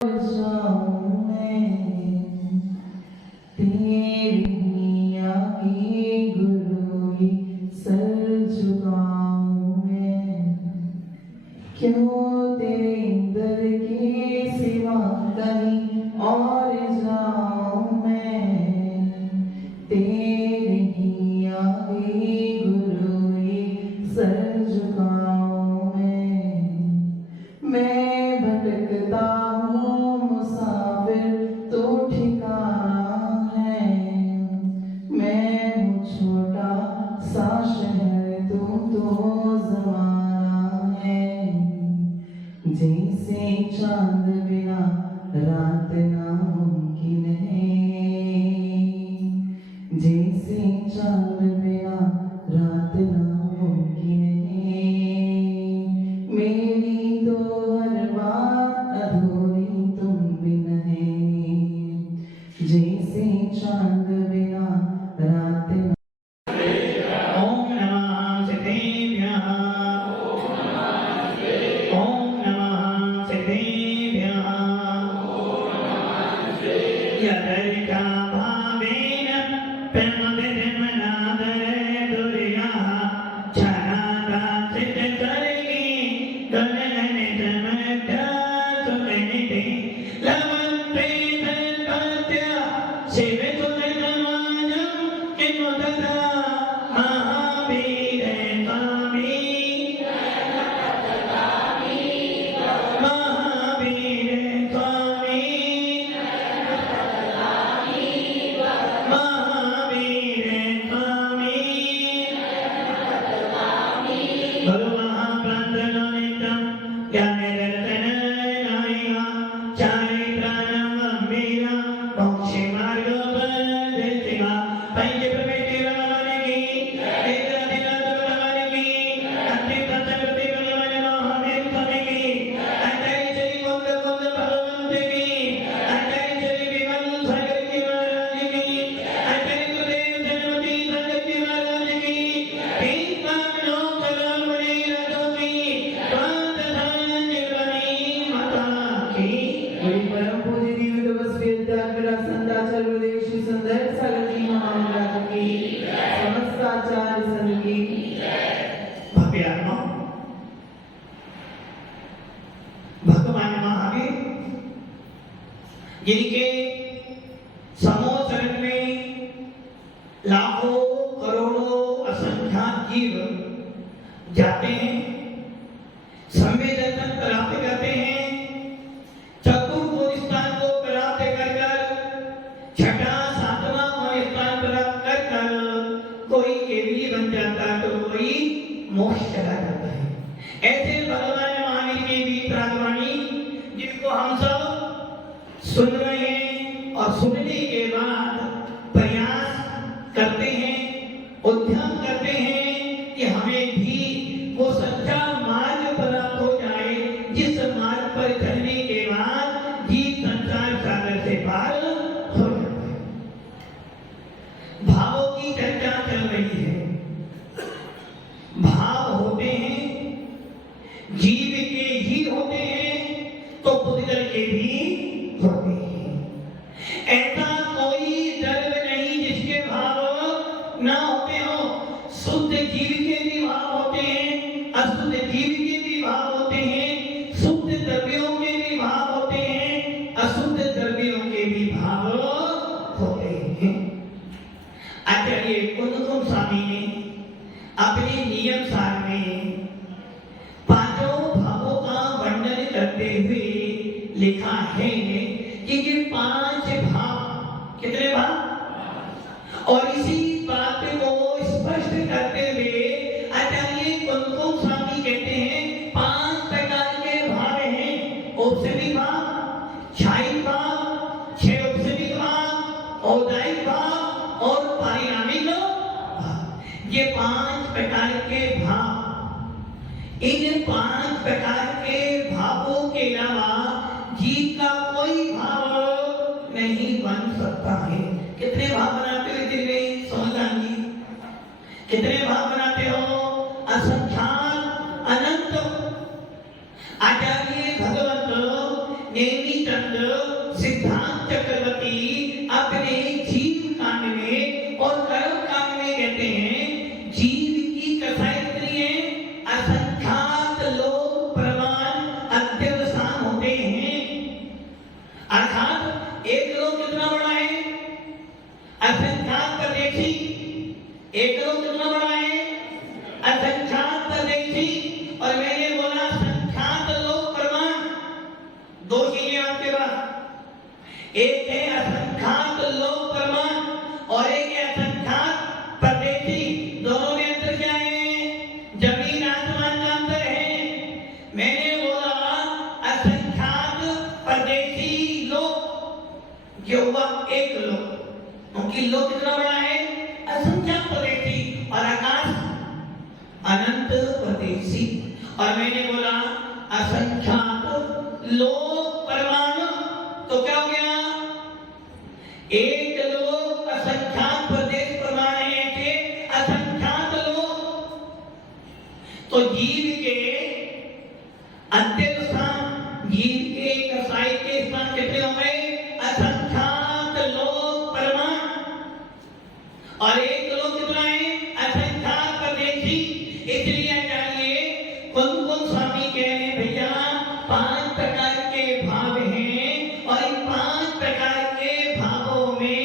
जाऊं मैं तेरी आगे गुरु ही सर झुकाऊं मैं, क्यों तेरे दर के सिवा कहीं और जाऊं मैं, तेरे ही आगे गुरु ही सर झुकाऊं मैं भटकता हूँ मुसाफिर तो ठिकाना है, मैं हूँ छोटा सा शहर तो ज़माना है, जैसे चांद बिना रात नामुमकिन है, जैसे चांद बिना रात नामुमकिन है, मेरी तो हर बात अधूरी तुम बिन है, जैसे चांद बिना रात ना। ओम नमः सिद्धेभ्यः ओम नमः सिद्धेभ्यः यदर्का भावेन प्रमदिमनादरे दुर्याः छानादा सिद्धसर्गी गणनितमध्या सुगणिते लवन्ते तत्पत्य शिवसुतसमाजं किमुदता महावीर स्वामी महावीर स्वामी महावीर स्वामी भगवाप्रान्तजनितं ज्ञानदर्शननायिका चारित्राणां गम्भीरा मोक्षमार्गोपदेशिका पंचप्रमेष्टिर्भगवान् की एकराधिनाथभगवान् की अंतिमसत्संगतिभगवान् महावीर स्वामी की आचार्य श्री गोविंद भगवंत की आचार्य श्री विमल सागर जी महाराज की आचार्य गुरुदेव जनमती संगत जी महाराज की भीष्मानो कलामणि रजोमी पांचधान्यवनी माता की बड़ी परम पूज्य दिव्य तपस्वी त्यागरा संताचार्य गुरुदेव श्री सुंदर सागर जी महाराज की समस्त आचार्य संघ की भव्यात्मा भगवान महावीर जिनके समोसरण में लाखों करोड़ों असंख्यात जीव जाते हैं, संवेदन प्राप्त करते हैं, चतुर्भुज स्थान को प्राप्त कर छठा सातवां स्थान प्राप्त कर कोई केवली बन जाता तो कोई मोक्ष चला जाता है। ऐसे भगवान महावीर की भी प्राणवाणी जिनको हम सब सुन रहे हैं और सुनने के बाद प्रयास करते हैं, उद्यम करते हैं कि हमें भी वो सच्चा मार्ग प्राप्त हो जाए, जिस मार्ग पर चलने के बाद जीव संसार सागर से पार हो जाता है। भावों की चर्चा चल रही है। भाव होते हैं, जीव के ही होते हैं तो पुद्गल के भी होते हैं। ऐसा कोई धर्म नहीं जिसके भाव ना होते हो। शुद्ध जीव के भी भाव होते हैं, अशुद्ध जीव के भी भाव होते हैं, शुद्ध द्रव्यों के भी भाव होते हैं, अशुद्ध द्रव्यों के भी भाव होते हैं। आचार्य कुंदकुम स्वामी ने अपने नियम सार में पांचों भावों का वर्णन करते हुए लिखा है कि ये पांच भाव, कितने भाव, और इसी बात को स्पष्ट करते हुए आचार्य कुंदकुम स्वामी कहते हैं पांच प्रकार के भाव हैं। औषधि भाव, क्षायिक भाव, क्षय औषधि भाव, औदायिक भाव और पारिणामिक भाव। ये पांच प्रकार के भाव, इन पांच प्रकार के भावों के अलावा जीव का कोई भाव नहीं बन सकता है। कितने भाव बनाते हो दिन में समझदार जी? कितने भाव बनाते हो? असंख्यात अनंत। आचार्य भगवत ने नेमीचंद सिद्धांत चक्रवर्ती अपने जीव कांड में और कर्म कांड में कहते हैं जीव की कसाई है असंख्यात लोक प्रमाण अत्यवसान होते हैं। अर्थात एक लोक कितना बड़ा है? असंख्यात प्रदेशी। एक लोक कितना बड़ा है? असंख्यात प्रदेशी। और मैंने बोला संख्यात लोक प्रमाण। दो चीजें आपके पास, एक है असंख्यात लोक प्रमाण और एक है असंख्यात प्रदेशी। दोनों में अंतर क्या है? जमीन आसमान का अंतर है। मैंने बोला असंख्यात प्रदेशी लोक जो हुआ एक लोक, क्योंकि लोक कितना बड़ा है? असंख्यात प्रदेशी। और आकाश अनंत प्रदेशी। और मैंने बोला असंख्यात लोक परमाणु, तो क्या हो गया? एक लोक असंख्यात प्रदेश प्रमाण है ऐसे असंख्यात लोक। तो जीव के अंतिम स्थान, जीव के कसाई के स्थान कितने हो गए? असंख्यात लोक परमाण। और एक लोक कितना है? असंख्यात प्रदेशी। इसलिए जानिए कौन कौन स्वामी कह रहे हैं भैया 5 प्रकार के भाव हैं और इन 5 प्रकार के भावों में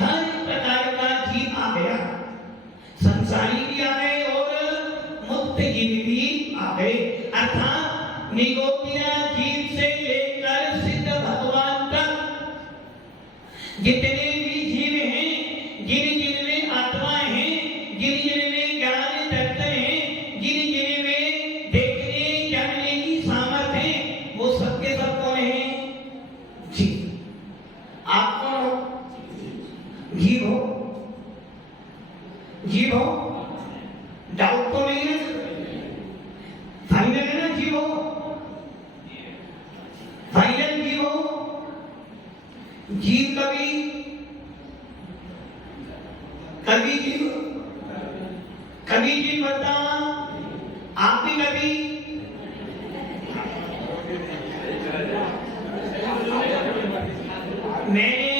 हर प्रकार का जीव आ गया। संसारी भी आ गए और मुक्त जीव भी आ गए। अर्थात निगोटिया जीव से लेकर सिद्ध भगवान तक जितने भी जीव हैं, जिन जिन में आत्माएं हैं, जिन जिन में ज्ञान तत्व हैं, जिन जिन में देखने जानने की सामर्थ्य है, वो सबके सब कौन है? जीव। आप कौन हो? जीव हो। जीव हो, डाउट तो नहीं है? फाइनल है ना? जीव हो, फाइनल जीव हो। जीव कभी जीव बनता, आप भी कभी मैंने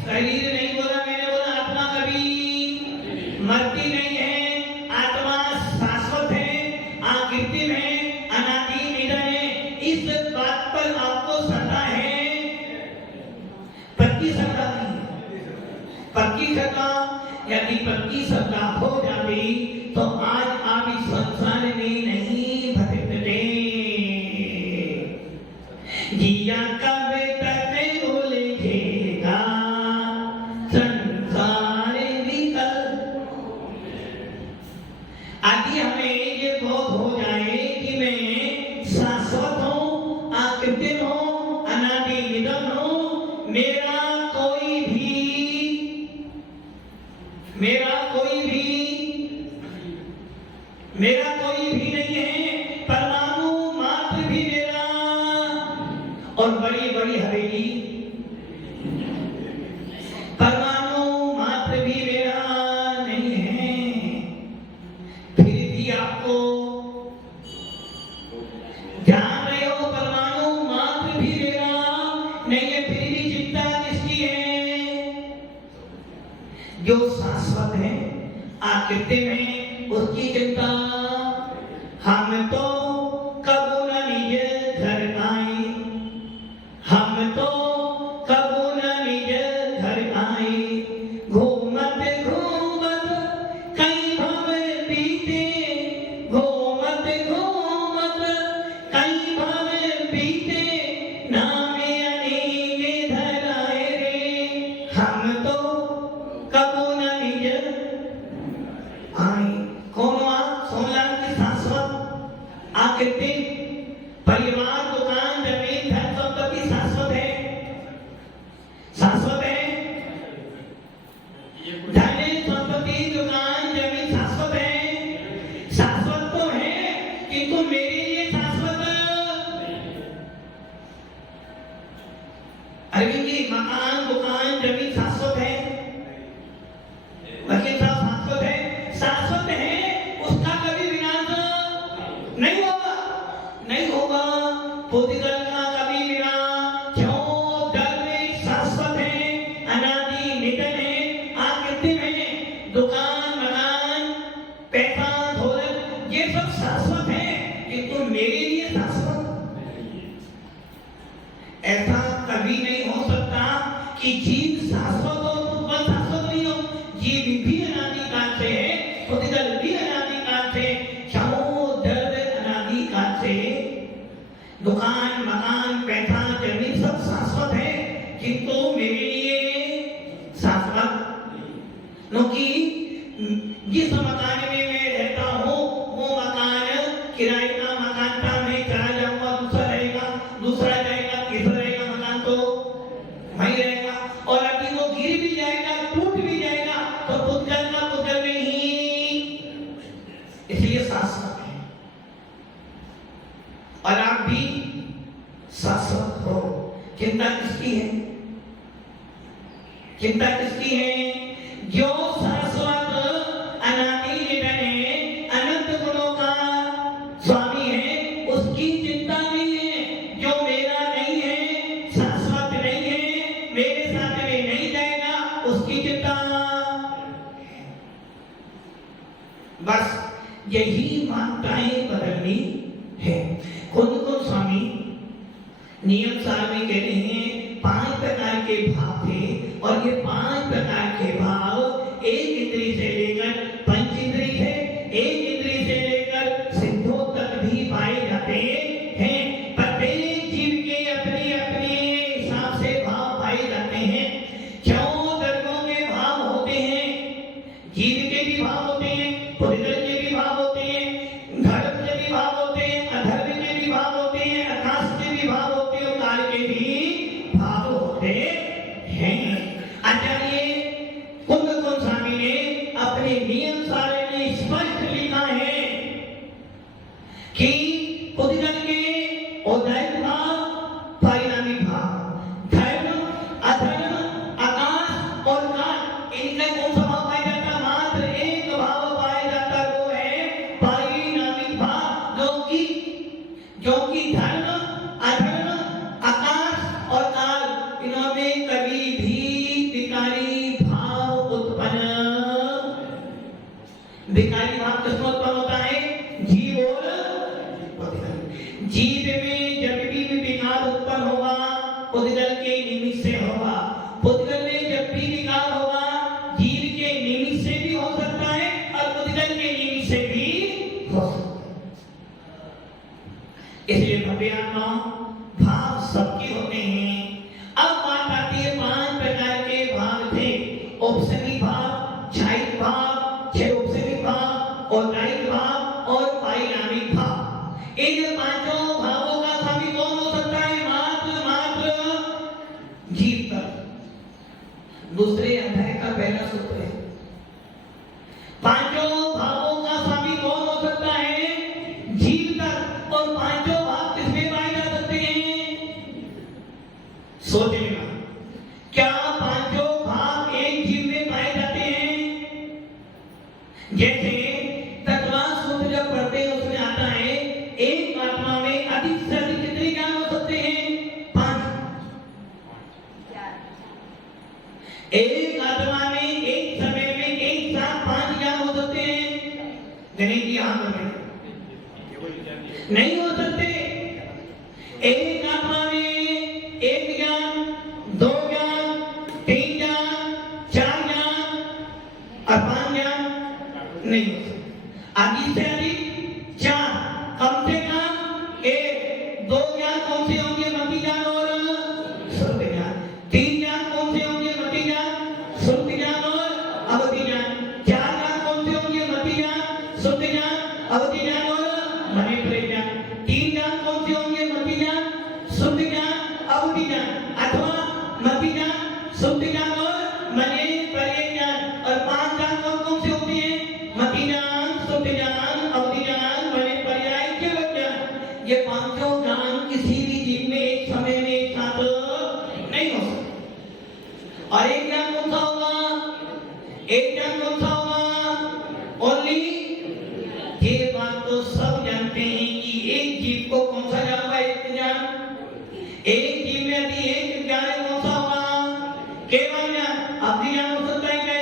शरीर नहीं बोला, मैंने बोला आत्मा कभी मरती नहीं है। आत्मा शाश्वत है, आकृतिम है, अनादि निधन है। इस बात पर आपको श्रद्धा है? पक्की श्रद्धा नहीं। पक्की श्रद्धा, यदि पक्की श्रद्धा हो जाती तो आज आप इस संसार में नहीं भटकते। जिया कब तक उलझेगा संसार विकल। आदि हमें ये बोध हो जाए कि मैं शाश्वत हूँ, आकृतिम हूँ, अनादि निधन हूँ। मेरा कोई भी नहीं है। परमाणु मात्र भी मेरा, और बड़ी बड़ी हवेली परमाणु मात्र भी मेरा नहीं है। फिर भी आपको जान रहे हो परमाणु मात्र भी मेरा नहीं है, फिर भी चिंता किसकी है? जो शाश्वत है, आकृति में, उसकी चिंता। हम तो कबू न निज घर आए, हम तो कबू न निज घर आए। घूमत घूमत कई भव बीते, घूमत घूमत कई भव बीते। नाम अनेक धराए रे, हम तो कबू न निज आए। कौन आप? सोमलाल की शाश्वत आकृति, परिवार, दुकान, जमीन, धन संपत्ति शाश्वत है। शाश्वत है। धन संपत्ति, दुकान, जमीन शाश्वत है। शाश्वत तो है, किंतु मेरे लिए शाश्वत अरविंद जी मकान, दुकान, जमीन शाश्वत है। वकील साहब शाश्वत है। शाश्वत है, उसका कभी विनाश नहीं होगा, नहीं होगा। बुद्धिगल का कभी विनाश कि जीव शाश्वत हो, तुम शाश्वत नहीं हो। जीव भी अनादिकाल से है, पुद्गल भी अनादिकाल से, क्षमो दर्द अनादिकाल से। दुकान, मकान, पैसा, जमीन सब शाश्वत है, किंतु मेरे लिए शाश्वत क्योंकि जिस मकान में मैं रहता हूँ वो मकान किराए का मकान था, मैं चला जाऊंगा दूसरा रहेगा, दूसरा जाएगा, तीसरा रहेगा, मकान तो वही रहेगा। और अभी वो गिर भी जाएगा, टूट भी जाएगा, तो पुद्गल का पुद्गल में ही, इसलिए शाश्वत है। और आप भी शाश्वत हो। चिंता किसकी है? चिंता किसकी है? जो शाश्वत अनादि निधन है, अनंत गुणों का स्वामी है, उसकी चिंता नहीं है। जो मेरा नहीं है, शाश्वत नहीं है, मेरे साथ में नहीं जाएगा, उसकी चिंता। बस यही मान्यताएं बदलनी है। खुद को स्वामी नियम सार में कहते हैं 5 प्रकार के भाव थे, और ये 5 प्रकार के भाव एक इंद्रिय से लेकर पंच इंद्रिय थे, एक इंद्रिय से लेकर सिद्धों तक भी पाए जाते हैं। प्रत्येक जीव के अपने अपने हिसाब से भाव पाए जाते हैं। 4 वर्गों के भाव होते हैं। जीव के भी भाव होते हैं, पुद्गल के भी भाव होते हैं, धर्म के भी भाव होते हैं, अधर्म के भी भाव होते हैं, आकाश के भी भाव होते हैं, और काल के भी भाव होते हैं। आचार्य कुंद स्वामी ने अपने नियम सारे में स्पष्ट लिखा है कि पुद्गल के उदय भाव, परिणामी भाव, धर्म, अधर्म, आकाश और काल, इनका कौन सा भाव पाया जाता? मात्र एक भाव पाया जाता, वो है परिणामी भाव, जो कि धर्म, अधर्म, आकाश और काल, इन्होंने कभी भी विकारी भाव उत्पन्न, विकारी भाव किसमें उत्पन्न होता है? जीव और पुद्गल। जीव में जब भी विकार उत्पन्न होगा, पुद्गल के निमित्त से होगा। पुद्गल में जब भी विकार होगा, जीव के निमित्त से भी हो सकता है और पुद्गल के निमित्त से भी हो सकता है। इसलिए भव्यात्मा भाव सबके होते हैं। अब बात आती है 5 प्रकार के भाव थे। औपसर्गिक भाव, छायिक भाव, क्षयोपसर्गिक भाव, औदायिक भाव और परिणामिक भाव। इन 5 भावों का स्वामी कौन हो सकता है? मात्र जीव तक। दूसरे अध्याय का पहला सूत्र है। 5 भावों का स्वामी कौन हो सकता है? जीव तक। और 5 भाव किसमें पाए जा सकते हैं? सोच लेना, क्या 5 भाव एक जीव में पाए जाते हैं? जैसे तत्वांश सूत्र जब पढ़ते हैं उसमें आता है एक आत्मा में अधिक से अधिक कितने ज्ञान हो सकते हैं? 5। एक आत्मा में एक समय में एक साथ 5 ज्ञान हो सकते हैं? गणित की हाँ में नहीं हो सकते। एक आत्मा में 1 ज्ञान, 2 ज्ञान, 3 ज्ञान, 4 ज्ञान और 5 ज्ञान नहीं हो सकते। अधिक से अधिक 4, कम से कम 1, 2 ज्ञान कौन से होंगे? मति ज्ञान और श्रुति ज्ञान। 3 ज्ञान कौन से होंगे? मति ज्ञान, श्रुति ज्ञान और अवधि ज्ञान। 4 ज्ञान कौन से होंगे? मति ज्ञान, श्रुति ज्ञान, अवधि ज्ञान और मनेन्द्रिय ज्ञान। 3 ज्ञान कौन से होंगे? मति ज्ञान, श्रुति ज्ञान, अवधि ज्ञान, अथवा मति ज्ञान, श्रुति ज्ञान और मनेन्द्रिय ज्ञान। और 5 ज्ञान कौन से होते हैं? मति ज्ञान, श्रुति ज्ञान, अवधि ज्ञान, मनेन्द्रिय ज्ञान। ये 5 ज्ञान किसी भी जीव में एक समय में एक साथ नहीं हो सकते। और एक ज्ञान कौन सा होगा? एक ज्ञान कौन सा होगा? ओनली। ये बात तो सब जानते हैं कि एक जीव को कौन सा ज्ञान होगा? एक ज्ञान। एक जीव में यदि एक ज्ञान है, कौन सा होगा? केवल ज्ञान। अवधि ज्ञान हो सकता है क्या?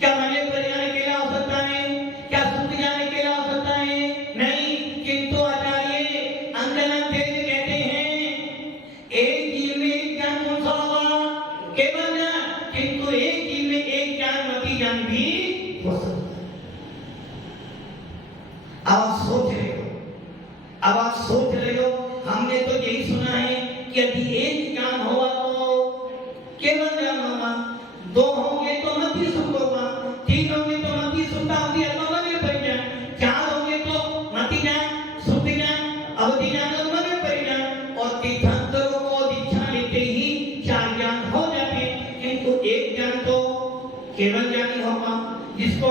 क्या मनेन्द्रिय ज्ञान अकेला हो सकता है? क्या श्रुति ज्ञान अकेला हो सकता है? नहीं। किंतु आचार्य अंकन कहते हैं एक जीव में एक ज्ञान कौन सा होगा? एक ज्ञान होगा तो केवल ज्ञान होगा, दो होंगे तो मति सुख होगा, तीन होंगे तो मति सुख अवधि अथवा मन में परिज्ञान, चार होंगे तो मति ज्ञान, सुख ज्ञान, अवधि ज्ञान और मन में परिज्ञान, और तीर्थंकरों को दीक्षा लेते ही चार ज्ञान हो जाते हैं। किंतु एक ज्ञान तो केवल ज्ञान ही होगा, जिसको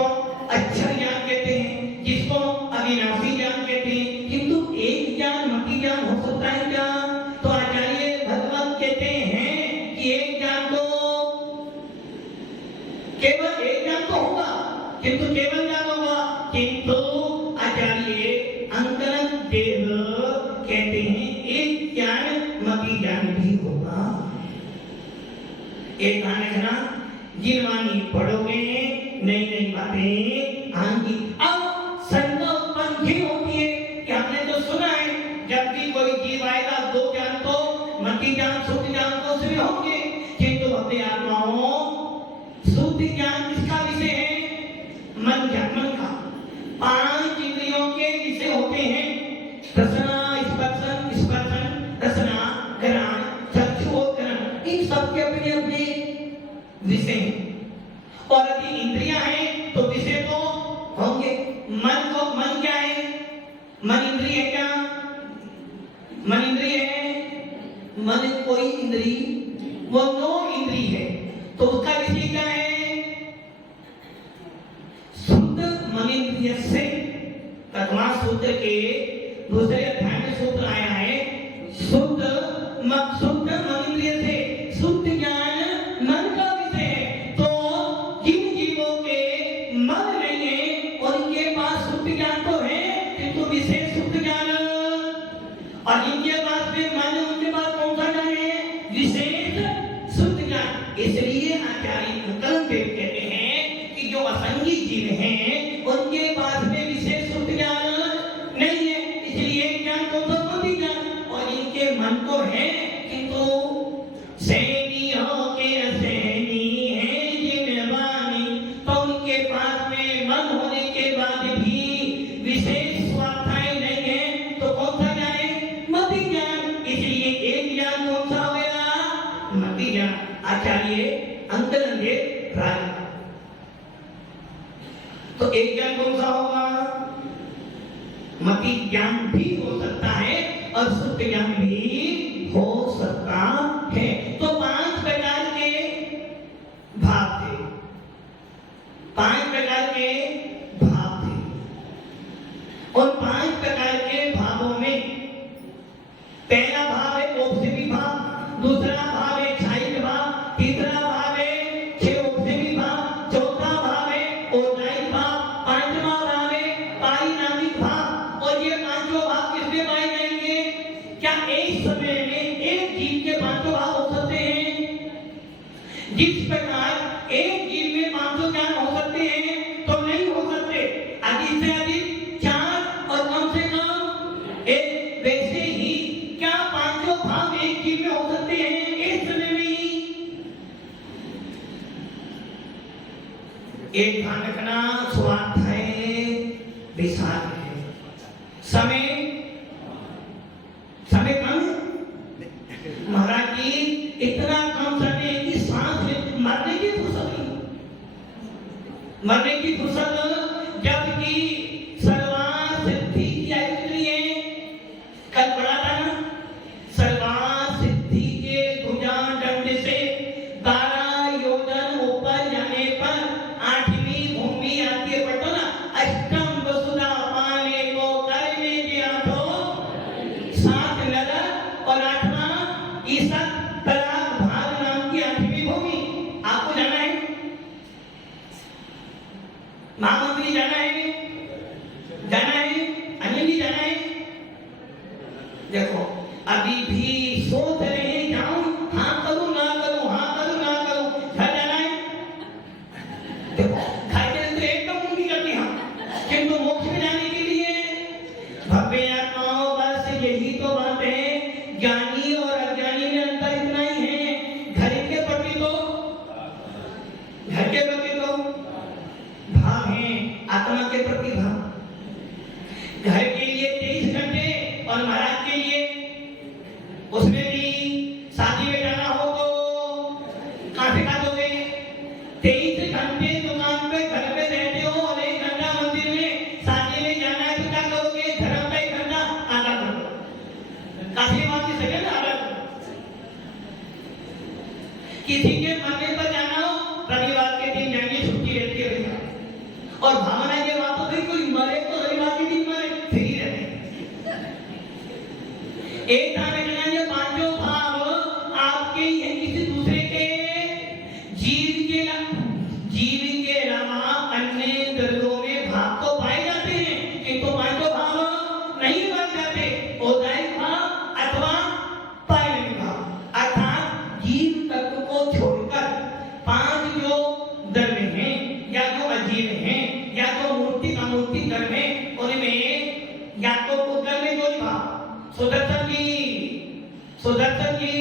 अक्षर ज्ञान कहते हैं, जिसको अविनाशी ज्ञान कहते हैं। किंतु एक ज्ञान मति ज्ञान हो सकता है क्या? तो आचार्य भगवत कहते हैं कि एक ज्ञान तो केवल एक ज्ञान तो होगा, किंतु केवल ज्ञान होगा। किंतु आचार्य अंतरंग देव कहते हैं एक ज्ञान मति ज्ञान भी होगा। एक ध्यान रखना, जिनवानी पढ़ोगे नई नई बातें आएंगी। अब शंका उत्पन्न ये होती है कि हमने तो सुना है जब भी कोई जीव आएगा दो ज्ञान तो मति ज्ञान सुख ज्ञान तो उसमें होंगे, किंतु अपने आत्माओं शुद्ध ज्ञान किसका विषय है? मन ज्ञान, मन का। पांच इंद्रियों के विषय होते हैं, रसना, स्पर्शन, स्पर्शन, रसना, घ्राण, चक्षु और ग्रहण, इन सबके अपने अपने विषय हैं। और यदि इंद्रियां हैं तो विषय तो होंगे। मन को, मन क्या है? मन इंद्रिय है क्या? मन इंद्रिय है? मन कोई इंद्रिय, वो नो इंद्रिय है, तो उसका विषय क्या है? शुद्ध मन इंद्रिय से। तत्वा सूत्र के दूसरे अध्याय में सूत्र आया है, शुद्ध मन इंद्रिय से, शुद्ध ज्ञान मन का विषय है। तो जिन जीवों के मन नहीं है और इनके पास शुद्ध ज्ञान तो है, किंतु विशेष शुद्ध ज्ञान, और जिनके पास में मन, उनके पास कौन सा ज्ञान है? विशेष शुद्ध ज्ञान। इसलिए आचार्य अंतरंग देव कहते हैं कि जो असंगी जीव हैं उनके पास में विशेष शुद्ध ज्ञान नहीं है, इसलिए ज्ञान को तो मति ज्ञान, और इनके मन को है, किंतु सैनी हो के असैनी है जिनवानी, तो उनके पास में मन होने के बाद भी विशेष स्वाध्याय नहीं है, तो कौन सा ज्ञान है? मति ज्ञान। इसलिए एक ज्ञान कौन सा हो गया? मति ज्ञान। आचार्य अंतरंग देव राय। तो एक ज्ञान कौन सा होगा? मति ज्ञान भी हो सकता है और शुद्ध ज्ञान भी हो सकता है। तो पांच प्रकार के भाव थे, पांच प्रकार के भाव थे। और पांच प्रकार के भावों में पहला भाव है औपसेवी भाव, दूसरा भाव है क्षायिक भाव, तीसरा भाव है छह औपसेवी भाव, चौथा भाव है औदायिक भाव, पांचवा भाव है पारिणामिक भाव। और ये पांचों भाव किसमें पाए जाएंगे? क्या एक समय में एक जीव के पांचों भाव हो सकते हैं? जिस प्रकार एक जीव में पांचों ज्ञान हो सकते हैं तो नहीं हो सकते, अधिक से अधिक चार और कम से कम एक। वैसे ही क्या पांचों भाव एक जीव में हो सकते हैं एक समय में ही? एक ध्यान रखना, स्वाध्याय विशाल है, समय कम। महाराज जी इतना कम समय की सांस मरने की फुर्सत नहीं, मरने की फुर्सत, जबकि सर्वार्थ सिद्धि की आयु कितनी है? कल पढ़ा था ना, सर्वार्थ सिद्धि के भुजान दंड से 12 योजन ऊपर जाने पर 8वीं भूमि आती है। पढ़ो ना, अष्टम वसुधा पाने को करने दिया तो 7 नगर और 8वां ईसत तलाक भाग नाम की 8वीं भूमि। आपको जाना है? महामंत्री जाना है? जाना है? अनिल जी जाना है? देखो अभी भी सोच रहे हैं जाऊं, हाँ करूं ना करूं, हाँ करूं ना करूं। घर जाना है? देखो घर के अंदर एकदम मुंडी करती हाँ, किंतु मोक्ष में जाने के लिए भव्य आत्माओं, बस यही तो बात है। ज्ञानी और अज्ञानी में अंतर इतना ही है, घर के प्रति तो भाव है, आत्मा के किसी के मरने पर जाना हो रविवार के दिन जाएंगे, छुट्टी रहती है भैया। और भावना ये बात हो गई कोई मरे तो रविवार के दिन मरे, फ्री रहते। एक था में ये पांचों भाव आपके ही हैं, किसी दूसरे के जीव के अलावा अन्य दर्दों में भाव तो पाए जाते हैं, किंतु पांचों भाव नहीं बन जाते। औदायिक भाव अथवा पायनिक भाव, अर्थात जीव तत्व को छोड़कर पांच जो धर्म हैं या जो अजीव हैं या तो मूर्ति अमूर्ति धर्म है, उनमें या तो पुद्गल में जो भाव, सुदर्शन जी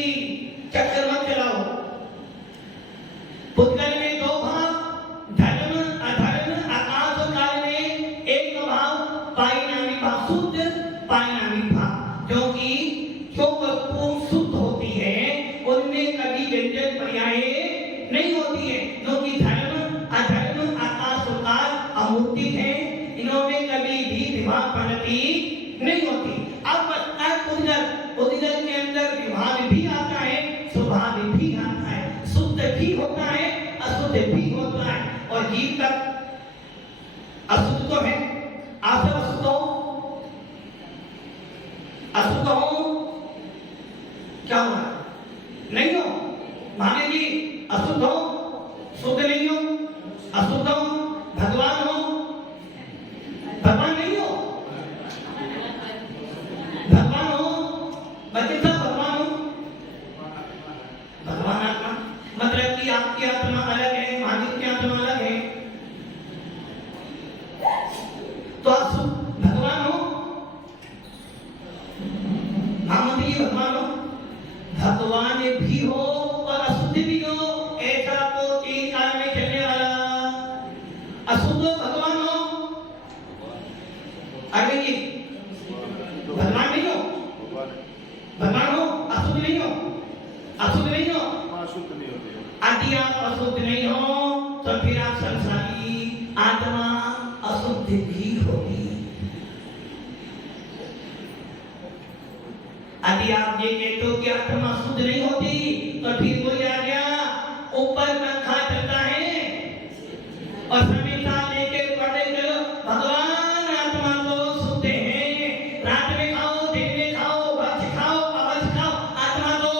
चक्कर मत चलाओ। पुद्गल में दो भाव, धर्म अधर्म, आकाश और काल में एक भाव, पारिणामिक भाव, शुद्ध पारिणामिक भाव, क्योंकि जो वस्तु शुद्ध होती है उनमें कभी व्यंजन पर्याय नहीं होती है, क्योंकि धर्म अधर्म आकाश और काल अमूर्तिक है, इन्होंने कभी भी विवाह पनति नहीं होती। अब बचता है पुद्गल के अंदर विभाग भी आता है, स्वभाव भी आता है, शुद्ध भी होता है अशुद्ध भी होता है, और जीव तक अशुद्ध तो है। आप सब अशुद्ध हो क्या हुआ? नहीं हो माने जी, अशुद्ध हो, शुद्ध नहीं हो, अशुद्ध हो, भगवान हो, भगवान नहीं हो, भगवान हो, बच्चे सब भगवान हो। भगवान आत्मा मतलब कि आपकी आत्मा अलग है, महादेव की आत्मा अलग है, तो आप भगवान हो, महामंत्री भगवान हो, भगवान भी हो और अशुद्ध भी हो, ऐसा तो तीन काल में चलने वाला। अशुद्ध भगवान हो, अरविंद जी भगवान नहीं हो, भगवान हो, अशुद्ध नहीं हो, अशुद्ध नहीं हो, यदि आप अशुद्ध नहीं हो तो फिर आप संसारी आत्मा अशुद्ध भी होगी। यदि आप ये कहते हो कि आत्मा शुद्ध नहीं होती तो फिर कोई आ गया ऊपर पंखा चलता है और समीक्षा लेके पढ़े चलो भगवान आत्मा तो शुद्ध है, रात में खाओ दिन में खाओ भक्ष खाओ अवश्य खाओ, आत्मा तो,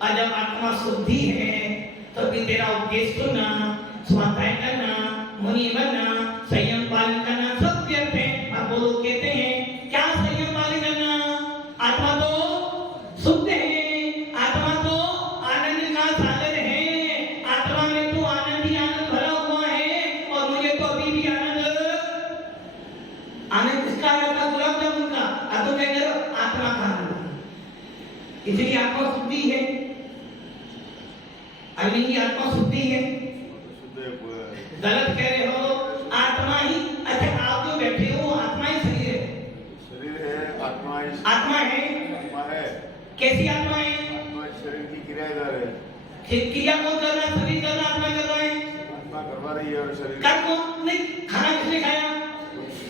और जब आत्मा शुद्धि है तो फिर तेरा उपदेश सुनना, स्वाध्याय करना, मुनि बनना, संयम पालन करना सब व्यर्थ है। अब वो लोग कहते हैं क्या संयम पालन करना, आत्मा तो शुद्ध है, आत्मा तो आनंद का सागर है, आत्मा में तो आनंद ही आनंद भरा हुआ है, और मुझे तो अभी भी आनंद किसका रहता, गुलाब जामुन का, अब तो कह रहे हो आत्मा का आनंद। इसलिए आत्मा शुद्धि है, अरविंद की आत्मा शुद्धि है, गलत कह रहे हो, आत्मा ही, अच्छा आप जो बैठे हो आत्मा ही शरीर है, शरीर है, आत्मा है, आत्मा है, आत्मा है, कैसी आत्मा है? आत्मा शरीर की क्रियादार है, क्रिया कौन कर रहा है? शरीर कर रहा है, आत्मा कर रहा है, आत्मा करवा रही है और शरीर कर कौन नहीं, खाना किसने खाया?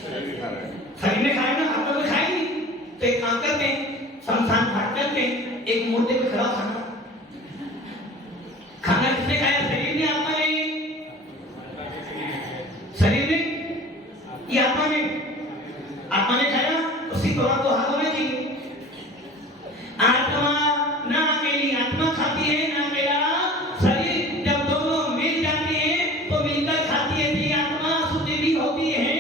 शरीर खा रहा है, शरीर ने खाया ना, आत्मा ने खाया नहीं। तो एक काम करते हैं, शमशान घाट करते हैं, एक मुर्दे पे खड़ा खाना, खाना किसने खाया? शरीर ने, आत्मा ने, शरीर ने, ये आत्मा ने, आत्मा ने खाया, उसी तरह तो हाथ होना चाहिए। आत्मा ना अकेली आत्मा खाती है ना अकेला शरीर, जब दोनों मिल जाती हैं तो मिलकर खाती है, इसलिए आत्मा शुद्ध भी होती है।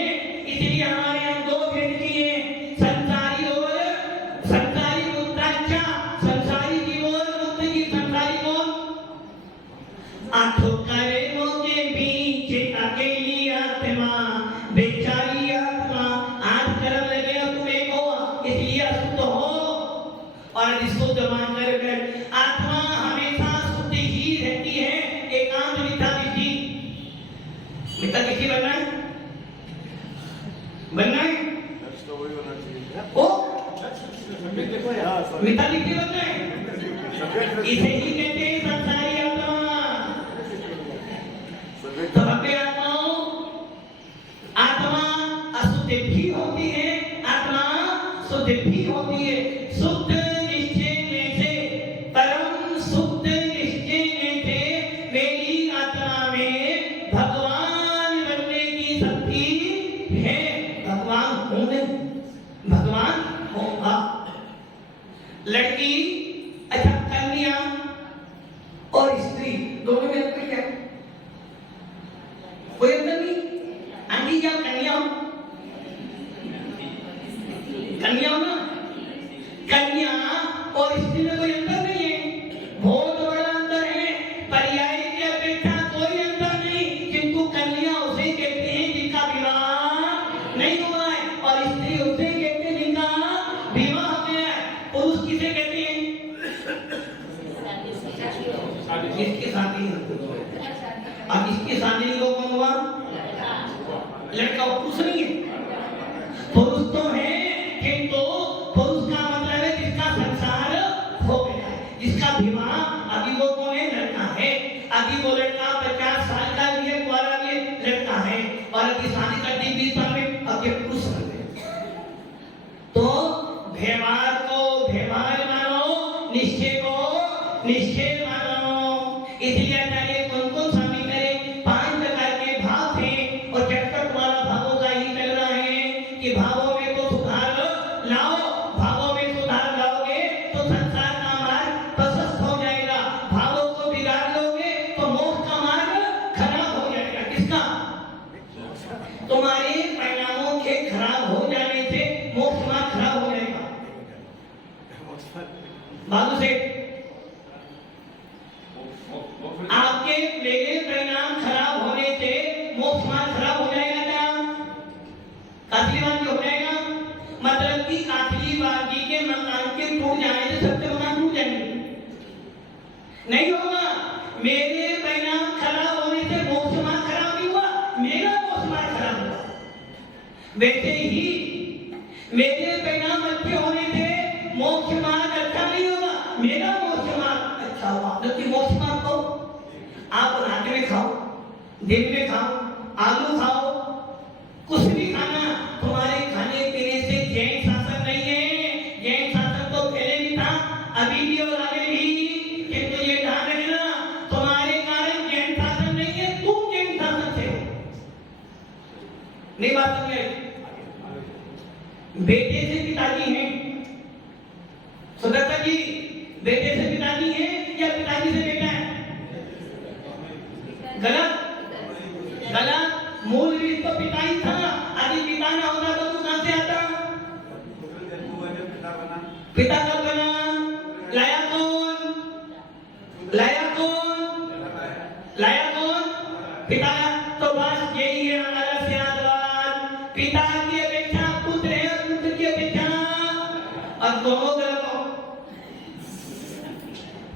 इसलिए हमारे यहाँ दो भेद किए, संसारी और संसारी मुक्ताचा, संसारी जीव और मुक्त जीव। संसारी कौन? आंखों कर्मों के बीच अकेली आत्मा, बेचारी आत्मा, आंख कर्म लगे तुम्हें को, इसलिए अशुद्ध हो, और शुद्ध मानकर आत्मा हमेशा शुद्ध ही रहती है। एकांत मिथ्या दृष्टि, मिथ्या दृष्टि बनना है, बनना है, तो वही होना चाहिए। ओ हाँ, मिथ्या दृष्टि बनना है, इसे ही कहते हैं संसारी आत्मा। तो भक्ति आत्माओं, आत्मा अशुद्ध भी होती है, आत्मा शुद्ध भी होती है। शुद्ध निश्चय में से परम शुद्ध निश्चय इसकी शादी है। अब इसकी शादी को कौन हुआ? लड़का। पुरुष नहीं है, पुरुष तो है, किंतु पुरुष का मतलब है जिसका संसार हो गया है, जिसका विवाह। अभी वो कौन है? लड़का है। अभी वो लड़का 50 साल का भी है, कुआरा भी लड़का है, और अभी शादी कर दी 20 साल में, अब ये पुरुष बन गए। तो व्यवहार को व्यवहार मानो, निश्चय को निश्चय मानो। इसलिए आचार्य कौन शामिल करें? 5 प्रकार के भाव थे, और चक्कर तुम्हारा भावों का ही चल रहा है कि भावों में तो सुधार लाओ, भावों में सुधार लाओगे तो संसार का मार्ग प्रशस्त हो जाएगा, भावों को बिगाड़ लोगे तो मोक्ष का मार्ग खराब हो जाएगा। किसका? तुम्हारे परिणामों के खराब हो जाने से मोक्ष मार्ग खराब हो जाएगा। बाबू से आपके मेरे परिणाम खराब होने से मोक्ष मार्ग खराब हो जाएगा क्या? काफी बात हो जाएगा, मतलब कि काफी बात के मकान के टूट जाने से सबके मकान टूट जाएंगे? नहीं होगा। मेरे परिणाम खराब होने से मोक्ष मार्ग खराब नहीं हुआ, मेरा मोक्ष मार्ग खराब हुआ। वैसे ही मेरे परिणाम अच्छे होने से मोक्ष मार्ग अच्छा नहीं होगा, मेरा मोक्ष मार्ग अच्छा हुआ। क्योंकि मोक्ष मार्ग को आप रात में खाओ, दिन में खाओ, आलू खाओ, कुछ भी खाना, तुम्हारे खाने पीने से जैन शासन नहीं है। जैन शासन तो पहले भी था, अभी भी और आगे भी, किंतु ये ध्यान रखना, तुम्हारे कारण जैन शासन नहीं है, तुम जैन शासन से हो। नहीं बात समझ आई? बेटे से पिताजी हैं, सुदर्शन जी, बेटे से पिताजी हैं या पिताजी से बेटा है? गलत गलत। मूल भी तो पिता ही था, यदि पिता ना होता तो तू कहां से आता? पिता कब बना? लाया कौन? लाया कौन? लाया कौन? पिता। तो बस यही है हमारा सिद्धांत। पिता की अपेक्षा पुत्र है, और पुत्र की अपेक्षा, और दोनों गलत हो।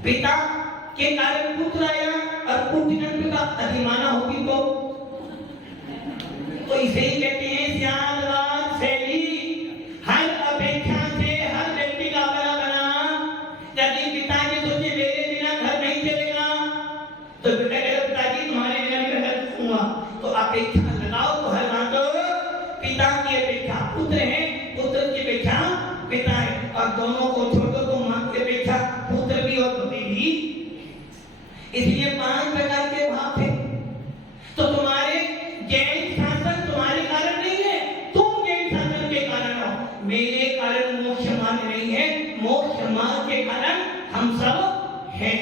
पिता के कारण पुत्र आया, और पुत्र जब पिता अधिमाना होगी तो इसे ही कहते हैं सिद्धांतवाद शैली। हर अपेक्षा से हर व्यक्ति का अपना बना। यदि पिता ने सोचे मेरे बिना घर नहीं चलेगा, तो बेटा कहे पिताजी तुम्हारे बिना मैं घर रखूंगा, तो अपेक्षा लगाओ तो हर बात पिता की अपेक्षा पुत्र है, पुत्र की अपेक्षा पिता है, और दोनों को छोड़ दो तो मां की अपेक्षा पुत्र भी और पति भी। इसलिए 5 प्रकार के भाव थे। तो तुम्हारे जैन शासन तुम्हारे कारण नहीं है, तुम जैन शासन के कारण हो। मेरे कारण मोक्ष मार्ग नहीं है, मोक्ष मार्ग के कारण हम सब हैं।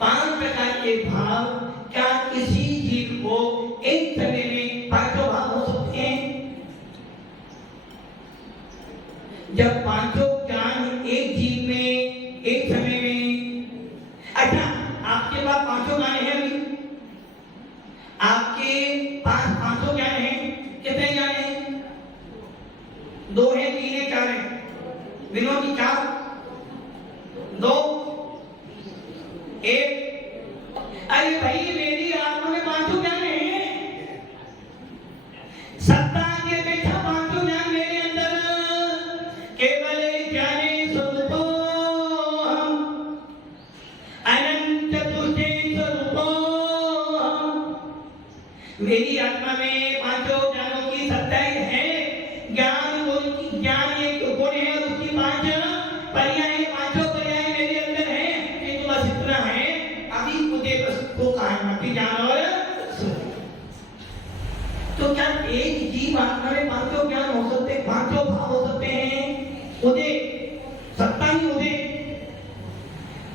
5 प्रकार के भाव, क्या किसी जीव को एक समय में 5 भाव हो सकते हैं? जब 5 ज्ञान एक जीव में एक समय में। अच्छा, आपके पास 5 ज्ञान है अभी? आपके पास 5 ज्ञान है? कितने ज्ञान है? 2 है, 3 है, 4 है? विनोद जी 4, 2, 1। अरे भाई, मेरी आत्मा में 5 ज्ञान है। सत्ता की अपेक्षा 5 ज्ञान मेरे अंदर। केवल ज्ञाने स्वरूपो अनंत तुष्टे स्वरूपो। मेरी आत्मा में 5 ज्ञानों की सत्ताई है। ज्ञान एक गुण है, और उसकी 5 पर्याय, 5 पर्याय मेरे अंदर है। किंतु बस इतना है, अभी मुझे बस को कहा ज्ञान और तो क्या एक जीव आत्मा में 5 ज्ञान हो सकते, 5 भाव हो सकते हैं? उदय, सत्ता ही उदय।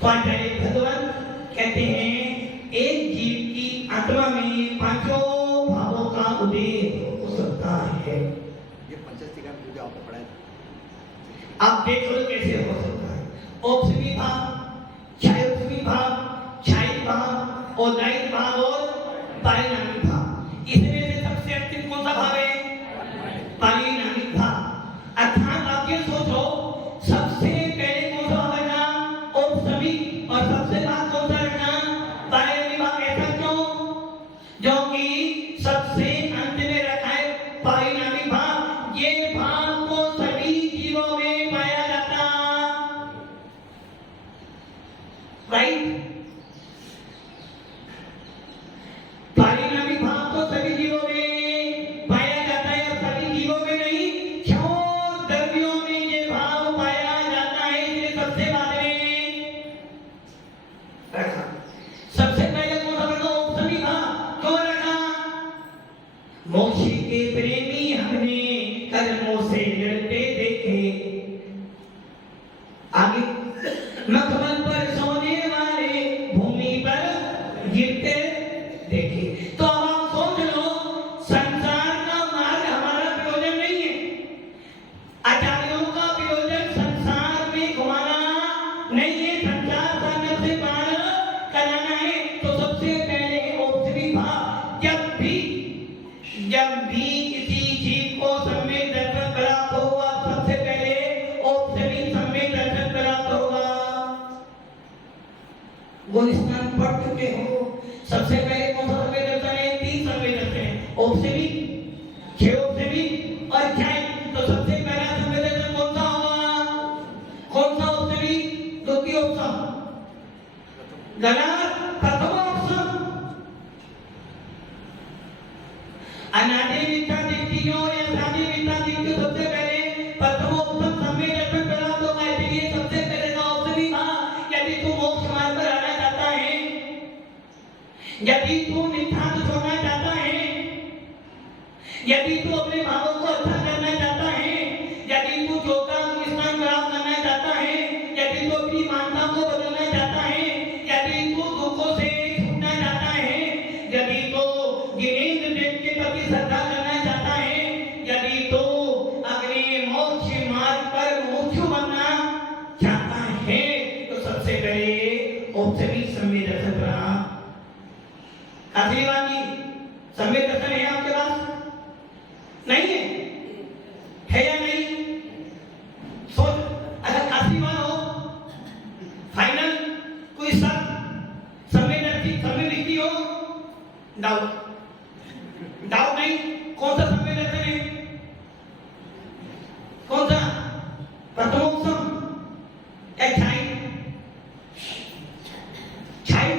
तो आचार्य भगवान कहते हैं एक जीव की आत्मा में 5 भावों का उदय हो सकता है। ये पंचस्थिका में पूजा आपने पढ़ा है? आप देख लो कैसे हो सकता है। औपसमी भाव, क्षायोपसमी भाव, क्षायिक भाव, औदायिक भाव और पारिणामिक भाव। इसमें से सबसे अंतिम कौन सा भाव है? पारिणामिक भाव। अर्थात आप ये सोचो, सबसे पहले कौन सा भाव रखना? औपसमी, और सबसे बाद कौन सा रखना? रखा। सबसे पहले कौन सा रखा? उपसमी था। क्यों रखा? मोक्ष के प्रेमी हमने कर्मों से लड़ते देखे। आगे मखमल पर सोने वाले भूमि पर गिरते देखे। तो अब आप सोच लो, संसार का मार्ग हमारा प्रयोजन नहीं है। आचार्यों का प्रयोजन संसार में घुमाना नहीं है, संसार सागर से पार कराना है। तो सबसे पहले उपसमी भाव, जब भी किसी जीव को सम्यक दर्शन प्राप्त होगा, सबसे पहले उपसमी सम्यक दर्शन प्राप्त होगा। वो स्नान पढ़ चुके हो, सबसे पहले कौन सा सम्यक दर्शन है? 3 सम्यक दर्शन है, उपसमी, 6 उपसमी और 6। तो सबसे पहला सम्यक दर्शन कौन सा होगा? कौन सा उपसमी? द्वितीय उपसम, गलत, प्रथम उपसम। अनादि मिथ्या दृष्टियों या सादि मिथ्या दृष्टियों सबसे पहले प्रथम उपसम सम्यक दर्शन प्राप्त होगा। इसलिए सबसे पहले का उपसमी था। यदि तू मोक्ष मार्ग पर आना चाहता है, यदि तू निष्ठांत छोड़ना चाहता है, यदि तू अपने भावों को अच्छा करना चाहता है, यदि तू ज्योता स्नान प्राप्त करना चाहता है, यदि तू अपनी मानता को बदलना चाहता है, यदि तू दुखों से छूटना चाहता है, यदि तो गिनेन्द्र देव के प्रति श्रद्धा करना चाहता है, यदि तो अपने मोक्ष मार्ग पर मुमुक्षु बनना चाहता है, तो सबसे पहले उपसमी सम्यक दर्शन करा। काशीवानी सम्यक दर्शन है आपके पास? नहीं है? है या नहीं? सोच, अगर काशीवान हो, फाइनल कोई सब सम्यक दृष्टि हो, डाउट नहीं। कौन सा सम्यक दर्शन है? कौन सा? प्रथमोपसम या छाई? छाई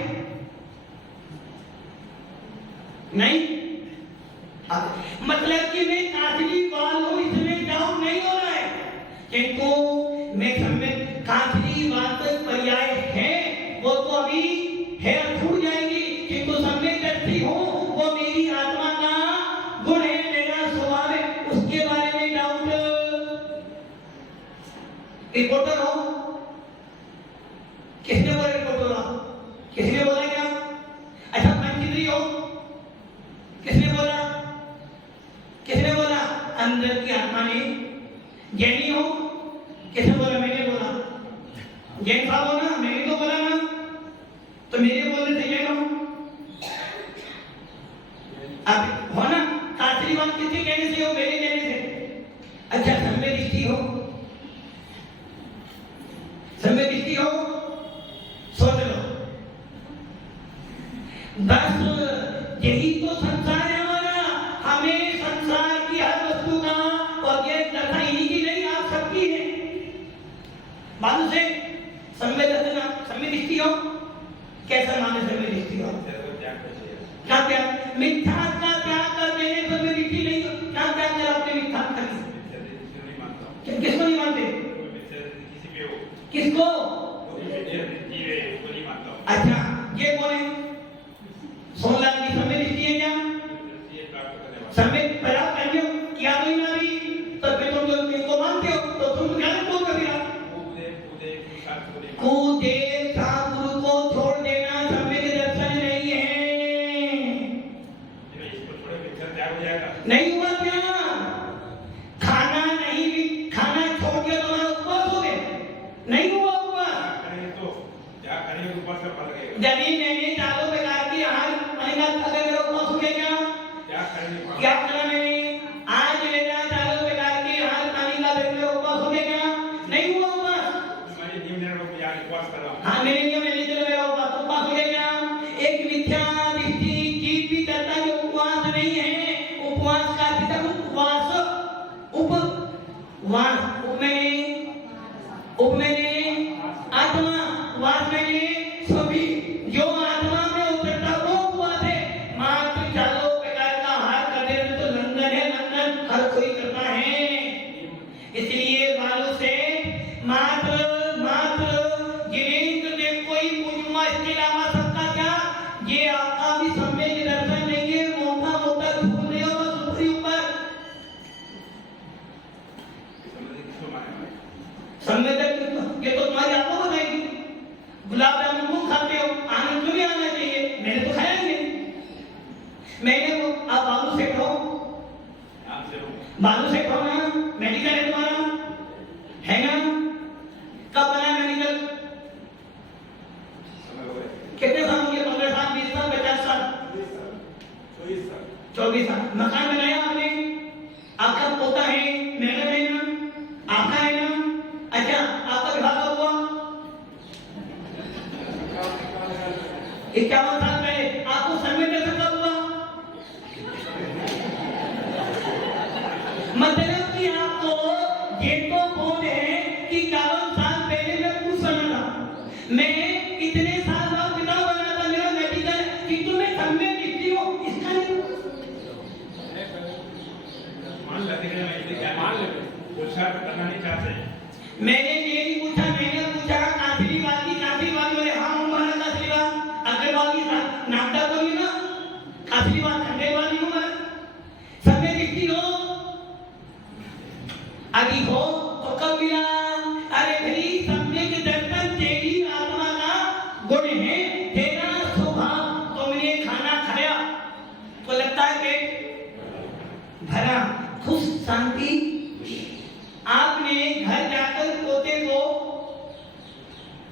नहीं। मतलब कि मैं काफिली वाल हूं, इसमें डाउट नहीं हो रहा है, किंतु मैं सम्यक काफिली वाल तो पर्याय है, वो तो अभी है, छूट जाएगी। किंतु सम्यक दृष्टि हूं, वो मेरी आत्मा का गुण है, मेरा स्वभाव है, उसके बारे में डाउट। रिपोर्टर हो, किसने बोला रिपोर्टर हो? किसने बोला क्या? अच्छा, पंचीन्द्रिय हो, किसने बोला? किसने बोला? अंदर की आत्मा ने। ज्ञानी हो, किसने बोला? मैंने बोला। ज्ञान साहब हो ना, मैंने तो बोला ना, तो मेरे बोलने से ज्ञान हो। आप हो ना, शास्त्रीवान किसके कहने से हो? मेरे कहने से। अच्छा, सम्यक दृष्टि हो, सम्यक दृष्टि हो, सोच लो। बस यही तो संसार है हमारा। हमें संसार की हर वस्तु का और ये दशा इन्हीं की नहीं, आप सबकी है। मानो से सम्यक दर्शन, सम्यक दृष्टि हो, कैसा माने सम्यक दृष्टि हो? क्या त्याग? मिथ्या का त्याग कर देने सम्यक दृष्टि नहीं। क्या त्याग कर आपने मिथ्या कर? किसको नहीं मानते? किसको? अच्छा, ये कौन है? सोमलाल की सम्यक दृष्टि है क्या? सम्यक प्राप्त कर किया तो ना भी, तो फिर तुम इनको मानते हो, तो तुम क्या बोल कर दिया? कुदेव सद्गुरु को छोड़ देना सम्यक दर्शन नहीं है। नहीं हुआ क्या? खाना नहीं भी, खाना छोड़ दिया तो हमारा उपवास हो गया? नहीं हुआ उपवास। यदि मैंने चारों प्रकार की आहार अगर मेरा उपवास हो गया, क्या करना? मैंने आज मेरा चारों प्रकार के आहार पानी का मेरा उपवास हो गया? नहीं हुआ उपवास। हाँ, मेरे नियम नहीं चले, मेरा उपवास हो गया। एक मिथ्या दृष्टि जीव भी करता है, उपवास नहीं है। उपवास का अर्थ उपवास, उपवास, आत्मा, वास मैंने सभी, जो आत्मा में उतरता वो उपवास है। मात्र चारों प्रकार का आहार करने में तो लंघन ये आपका भी सम्यक दर्शन नहीं है, मोटा मोटा घूम रहे हो बस ऊपरी ऊपर। सम्यक ये तो तुम्हारी आपको बताएगी। गुलाब जामुन को खाते हो, आनंद क्यों नहीं आना चाहिए? मैंने तो खाया ही नहीं। मैंने तो आप बालू से खाओ, बालू से खाओ ना, मेडिकल है तुम्हारा, है ना? कब बना मेडिकल? कितने साल हो गए? 15 साल, 20 साल, 50 साल, 24 साल। मकान बनाया आपने, आपका पोता है, मेरा है ना, आपका है ना? अच्छा, आपका विवाह कब हुआ? 51 साल पहले। आपको समय कैसे कब हुआ? मतलब कि आपको ये तो बोध है कि 51 साल पहले मैं कुछ समझा, मैं इतने साल बाद पिता बना था, मेरा मेडिकल, किंतु मैं समय दिखती हूँ, इसका नहीं। मान लेते हैं, मान लेते हैं, वो शायद करना नहीं चाहते। मैंने ये नहीं पूछा, मैंने पूछा काफिली बात बोले हाँ हूँ माना काफिली बात, अग्रवाल की नाटक तो नहीं ना, काफिली बात खंडेवाल नहीं हूँ मैं, समय दिखती हो, अभी हो तो कब मिला? अरे भाई सम्यक दर्शन तेरी आत्मा का गुण है, तेरा स्वभाव। तुमने खाना खाया तो लगता है पेट भरा, खुश, शांति। आपने घर जाकर पोते को,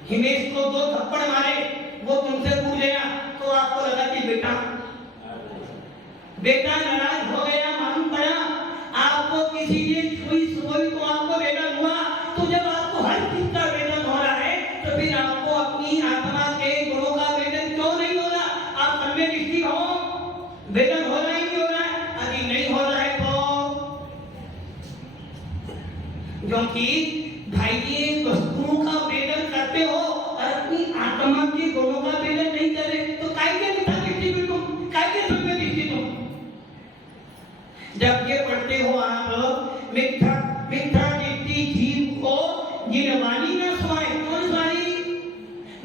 हिमेश को 2 थप्पड़ मारे, वो तुमसे पूछ गया तो आपको लगा कि बेटा नाराज हो गया, मालूम पड़ा आपको किसी ने छुई सुई तो आपको वेदन हुआ। तो जब आपको हर चीज का वेदन हो रहा है तो फिर आपको अपनी आत्मा के गुणों का वेदन क्यों नहीं हो रहा? आप सम्यक दृष्टि हो, वेदन हो रहा ही नहीं हो रहा है। यदि नहीं हो रहा है तो क्योंकि भाई ये वस्तुओं का वेदन करते हो और अपनी आत्मा के गुणों का वेदन नहीं कर रहे, तो काय के मिथ्या दृष्टि में तुम, काय के सम्यक दृष्टि तुम? जब ये पढ़ते हो आप मिथ्या दृष्टि जीव को गिरवानी न सुनाए, कौन सुनाई?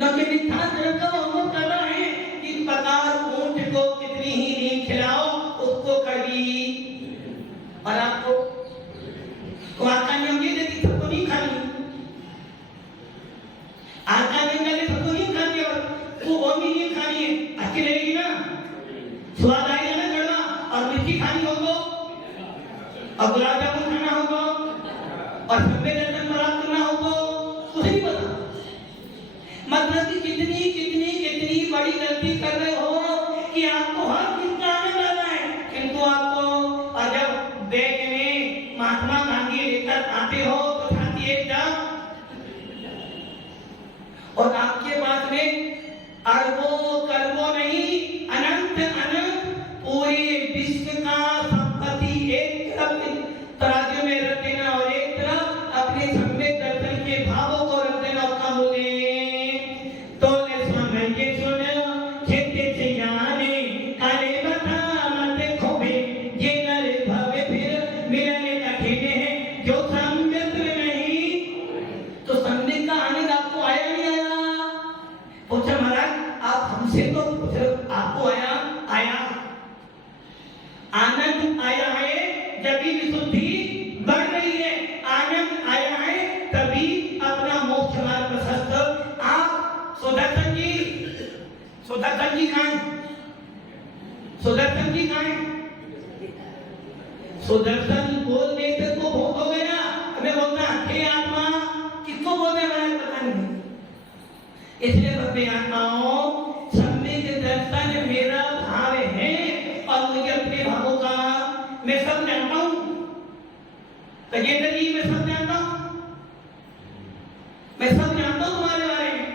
न कि मिथ्या धर्म का अनुभव कर रहा है, इस प्रकार ऊंट को कितनी ही नींद खिलाओ उसको कड़वी। और आपको तो आपका नियम ये देखिए सबको नहीं खानी, आपका नियम ये सबको नहीं खानी, और वो भी नहीं खानी है, अच्छी रहेगी ना, स्वाद आएगा ना कड़वा, और मिर्ची खानी होगा और गुलाब जामुन खाना होगा और सम्यक दर्शन प्राप्त करना होगा, कुछ नहीं पता। मतलब कि कितनी बड़ी गलती कर रहे हो कि आपको हर चीज का आनंद आ रहा है, किंतु आपको और जब बैग में महात्मा गांधी लेकर आते हो तो छाती एकदम, और आपके पास में अरबों करोड़ों नहीं, अनंत पूरे विश्व का संपत्ति एक तरफ तराजू में रख देना और एक तरफ अपने सम्यक दर्शन के भावों को रख देना। उसका बोले तो समझे सुनो खेते से जाने काले बता मत खोबे, ये नरे भवे फिर मिलने कठिन है जो सम्यक नहीं। तो सम्यक का आनंद आपको आया नहीं आया? पूछा महाराज आप हमसे तो पूछ रहे, आपको आया आनंद आया है जब भी विशुद्धि बढ़ रही है, आनंद आया है तभी अपना मोक्ष मार्ग प्रशस्त। आप सुदर्शन जी कहाँ हैं? सुदर्शन जी कहाँ हैं? सुदर्शन बोल देते तो बहुत हो गया, हमें बोलता हे आत्मा, किसको बोलने वाला है पता नहीं। इसलिए भक्ति आत्माओं, सम्यक दर्शन मेरा भाव है और मुझे अपने भावों का मैं सब जानता हूं। गजेंद्र जी मैं सब जानता हूं, मैं सब जानता हूं तुम्हारे बारे में,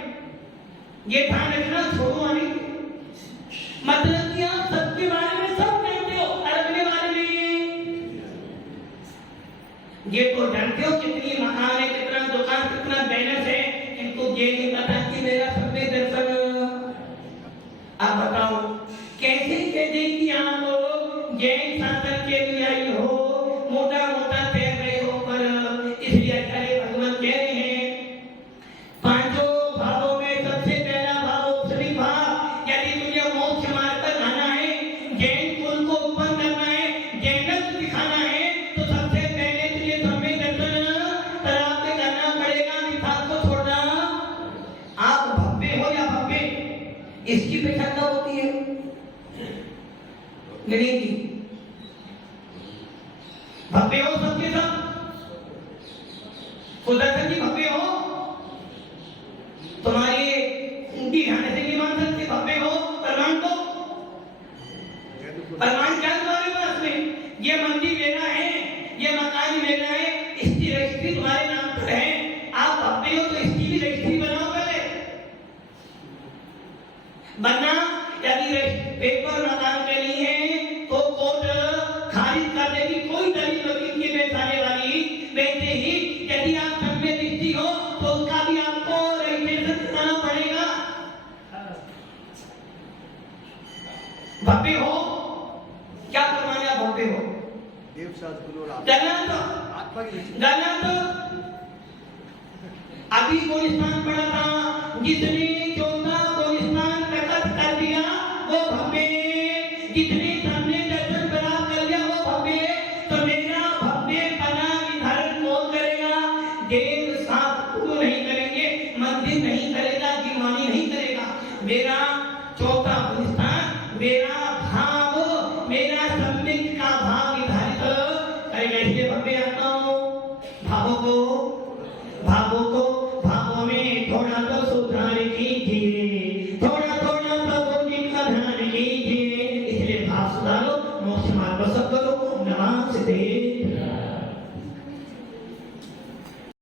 ये ध्यान रखना, छोड़ो नहीं। मतलब कि आप सबके बारे में सब जानते हो, और अपने बारे में ये तो जानते हो कितनी मकान है, कितना दुकान, कितना बैलेंस है, किंतु ये नहीं पता कि मेरा सम्यक दर्शन। आप बताओ कैसे कहते कि आप जैन शासन के लिए आई हो, मोटा तैर रहे हो, पर इसलिए अचार्य भगवान कह रहे हैं पांचों भावों में सबसे पहला भाव श्री भाव, यदि तुझे मोक्ष इसकी पहचान कब होती है? गणेश जी भव्य हो सबके सब, सुदर्शन जी भव्य हो, तुम्हारे उनकी ध्यान से नहीं मान सकते, भव्य हो प्रमाण को, प्रमाण क्या तुम्हारे पास में? ये मंदिर मेरा है, ये मकान मेरा है, इसकी रजिस्ट्री तुम्हारे नाम पर है, आप भव्य हो तो इसकी भी रजिस्ट्री बनाओ पहले, बनना यदि पेपर मकान के लिए है तो कोर्ट खारिज कर देगी, कोई दलील वकील की पेश आने वाली, वैसे ही यदि आप सम्य दृष्टि हो तो उसका भी आपको रजिस्ट्रेशन कराना पड़ेगा। भव्य हो क्या करवाना? भव्य हो देव शास्त्र और गलत आत्मा की दृष्टि। गलत। अभी गोलिस्तान पड़ा था, जिसने 14 गोलिस्तान प्रकट कर दिया वो भव्य, जितने हमने दर्शन प्राप्त कर लिया वो भव्य, तो मेरा भव्य बना निर्धारण कौन करेगा? देव शास्त्र नहीं करेंगे, मंदिर नहीं करेगा, दीवानी नहीं करेगा, मेरा